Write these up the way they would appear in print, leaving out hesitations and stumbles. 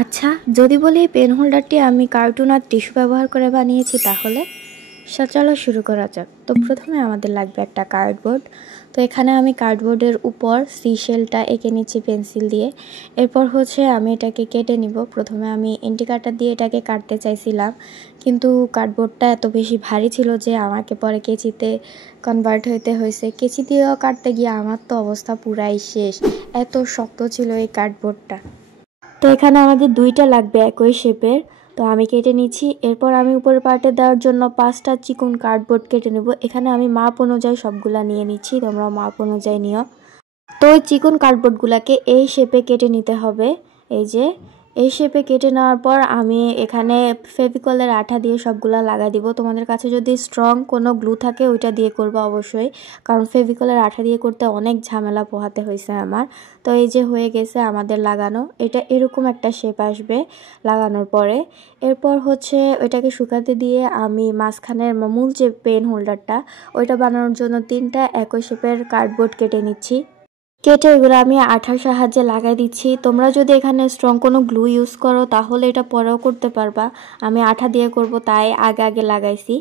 আচ্ছা, যদি বলি এই পেন হোল্ডারটি আমি কার্টুন আর টিস্যু ব্যবহার করে বানিয়েছি তাহলে চলো শুরু করা যাক। তো প্রথমে আমাদের লাগবে একটা কার্ডবোর্ড। তো এখানে আমি কার্ডবোর্ডের উপর সিশেলটা এঁকে নিচ্ছি পেন্সিল দিয়ে। এরপর হচ্ছে আমি এটাকে কেটে নিব। প্রথমে আমি ইন্ডিকাটার দিয়ে এটাকে কাটতে চাইছিলাম, কিন্তু কার্ডবোর্ডটা এত বেশি ভারী ছিল যে আমাকে পরে কেচিতে কনভার্ট হইতে হয়েছে। কেচি দিয়েও কাটতে গিয়ে আমার তো অবস্থা পুরাই শেষ, এত শক্ত ছিল এই কার্ডবোর্ডটা। তো এখানে আমাদের দুইটা লাগবে একই শেপের। তো আমি কেটে নিচ্ছি। এরপর আমি উপরের পার্টে দেওয়ার জন্য 5টা চিকন কার্ডবোর্ড কেটে নেব। এখানে আমি মাপ অনুযায়ী সবগুলা নিয়ে নিচ্ছি, তোমরাও মাপ অনুযায়ী নিও। তো ওই চিকন কার্ডবোর্ডগুলোকে এই শেপে কেটে নিতে হবে। এই যে এই শেপে কেটে নেওয়ার পর আমি এখানে ফেভিকলের আঠা দিয়ে সবগুলা লাগাই দিব। তোমাদের কাছে যদি স্ট্রং কোনো গ্লু থাকে ওইটা দিয়ে করবে অবশ্যই, কারণ ফেভিকলের আঠা দিয়ে করতে অনেক ঝামেলা পোহাতে হয়েছে আমার। তো এই যে হয়ে গেছে আমাদের লাগানো, এটা এরকম একটা শেপ আসবে লাগানোর পরে। এরপর হচ্ছে ওইটাকে শুকাতে দিয়ে আমি মাঝখানের মূল যে পেন হোল্ডারটা ওইটা বানানোর জন্য 3টা একই শেপের কার্ডবোর্ড কেটে নিচ্ছি। কেটে এগুলো আমি আঠার সাহায্যে লাগাই দিচ্ছি। তোমরা যদি এখানে স্ট্রং কোনো গ্লু ইউজ করো তাহলে এটা পরেও করতে পারবা, আমি আঠা দিয়ে করব তাই আগে লাগাইছি।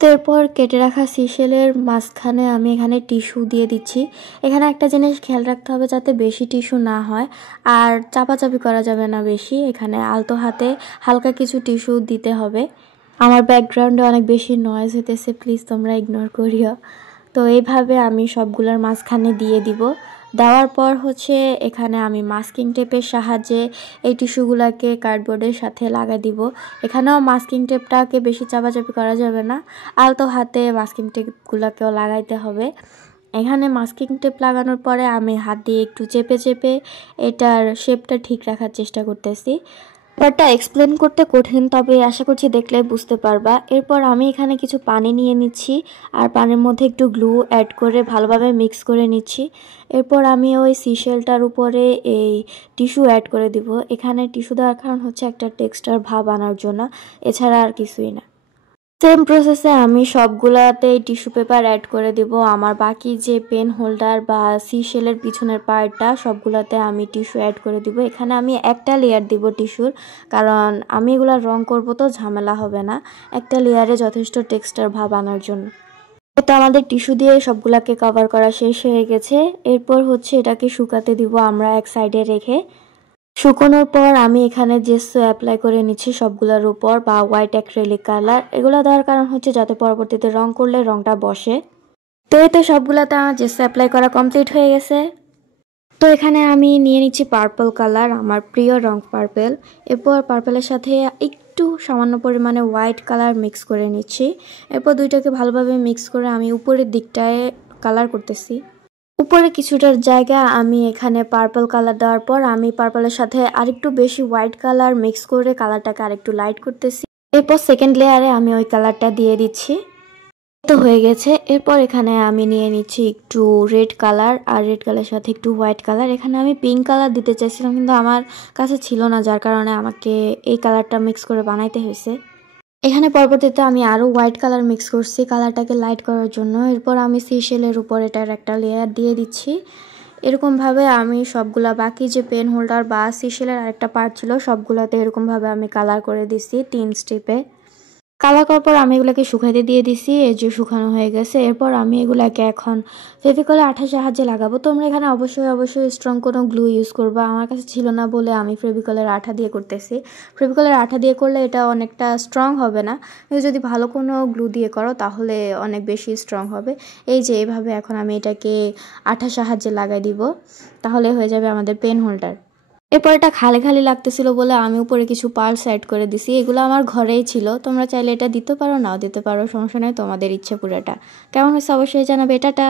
তো এরপর কেটে রাখা সিশেলের মাঝখানে আমি এখানে টিস্যু দিয়ে দিচ্ছি। এখানে একটা জিনিস খেয়াল রাখতে হবে যাতে বেশি টিস্যু না হয়, আর চাপাচাপি করা যাবে না বেশি। এখানে আলতো হাতে হালকা কিছু টিস্যু দিতে হবে। আমার ব্যাকগ্রাউন্ডে অনেক বেশি নয়েজ হইতেছে, প্লিজ তোমরা ইগনোর করিও। তো এইভাবে আমি সবগুলোর মাঝখানে দিয়ে দিব। দেওয়ার পর হচ্ছে এখানে আমি মাস্কিং টেপের সাহায্যে এই টিস্যুগুলোকে কার্ডবোর্ডের সাথে লাগাই দিব। এখানেও মাস্কিং টেপটাকে বেশি চাপাচাপি করা যাবে না, আলতো হাতে মাস্কিং টেপগুলোকেও লাগাইতে হবে। এখানে মাস্কিং টেপ লাগানোর পরে আমি হাত দিয়ে একটু চেপে চেপে এটার শেপটা ঠিক রাখার চেষ্টা করতেছি। ব্যাপারটা এক্সপ্লেন করতে কঠিন, তবে আশা করছি দেখলে বুঝতে পারবা। এরপর আমি এখানে কিছু পানি নিয়ে নিচ্ছি আর পানির মধ্যে একটু গ্লু অ্যাড করে ভালোভাবে মিক্স করে নিচ্ছি। এরপর আমি ওই সিশেলটার উপরে এই টিস্যু অ্যাড করে দিব। এখানে টিস্যু দেওয়ার কারণ হচ্ছে একটা টেক্সচার ভাব আনার জন্য, এছাড়া আর কিছুই না। সেম প্রসেসে আমি সবগুলাতে টিস্যু পেপার অ্যাড করে দিব। আমার বাকি যে পেন হোল্ডার বা সিশেলের পিছনের পার্টটা সবগুলাতে আমি টিস্যু অ্যাড করে দিব। এখানে আমি একটা লেয়ার দিব টিস্যুর, কারণ আমি এগুলা রং করব তো ঝামেলা হবে না, একটা লেয়ারে যথেষ্ট টেক্সচার ভাব আনার জন্য। তো আমাদের টিস্যু দিয়ে সবগুলাকে কভার করা শেষ হয়ে গেছে। এরপর হচ্ছে এটাকে শুকাতে দিব আমরা এক সাইডে রেখে। শুকানোর পর আমি এখানে জেসো অ্যাপ্লাই করে নিচ্ছি সবগুলোর উপর, বা হোয়াইট অ্যাক্রিলিক কালার। এগুলো দেওয়ার কারণ হচ্ছে যাতে পরবর্তীতে রং করলে রংটা বসে। তো এই তো সবগুলাতে আমার জেসো অ্যাপ্লাই করা কমপ্লিট হয়ে গেছে। তো এখানে আমি নিয়ে নিচ্ছি পার্পল কালার, আমার প্রিয় রং পার্পল। এরপর পার্পলের সাথে একটু সামান্য পরিমাণে হোয়াইট কালার মিক্স করে নিচ্ছি। এরপর দুইটাকে ভালোভাবে মিক্স করে আমি উপরের দিকটায় কালার করতেছি। উপরে কিছুটা জায়গা আমি এখানে পার্পল কালার দেওয়ার পর আমি পার্পলের সাথে আরেকটু বেশি হোয়াইট কালার মিক্স করে কালারটাকে আরেকটু লাইট করতেছি। এরপর সেকেন্ড লেয়ারে আমি ওই কালারটা দিয়ে দিচ্ছি। তো হয়ে গেছে। এরপর এখানে আমি নিয়ে নিচ্ছি একটু রেড কালার, আর রেড কালারের সাথে একটু হোয়াইট কালার। এখানে আমি পিঙ্ক কালার দিতে চাইছিলাম কিন্তু আমার কাছে ছিল না, যার কারণে আমাকে এই কালারটা মিক্স করে বানাইতে হয়েছে। এখানে পরবর্তীতে আমি আরও হোয়াইট কালার মিক্স করছি কালারটাকে লাইট করার জন্য। এরপর আমি সিশেলের উপর এটার একটা লেয়ার দিয়ে দিচ্ছি। এরকমভাবে আমি সবগুলা বাকি যে পেন হোল্ডার বা সিশেলের আরেকটা পার্ট ছিল সবগুলাতে এরকমভাবে আমি কালার করে দিছি 3 স্টেপে। কালার করার পর আমি এগুলাকে শুকাইতে দিয়ে দিছি, এই যে শুকানো হয়ে গেছে। এরপর আমি এগুলাকে এখন ফেভিকলের আঠার সাহায্যে লাগাবো। তোমরা এখানে অবশ্যই স্ট্রং কোনো গ্লু ইউজ করবা, আমার কাছে ছিল না বলে আমি ফেভিকলের আঠা দিয়ে করতেছি। ফেভিকলের আঠা দিয়ে করলে এটা অনেকটা স্ট্রং হবে না, কিন্তু যদি ভালো কোনো গ্লু দিয়ে করো তাহলে অনেক বেশি স্ট্রং হবে। এই যে এইভাবে এখন আমি এটাকে আঠার সাহায্যে লাগাই দিব, তাহলে হয়ে যাবে আমাদের পেন হোল্ডার। এরপর এটা খালি খালি লাগতেছিল বলে আমি উপরে কিছু পার্লস অ্যাড করে দিছি। এগুলো আমার ঘরেই ছিল, তোমরা চাইলে এটা দিতে পারো নাও দিতে পারো, সমস্যা নেই, তোমাদের ইচ্ছে পুরোটা। কেমন হয়েছে অবশ্যই জানাবে। টাটা।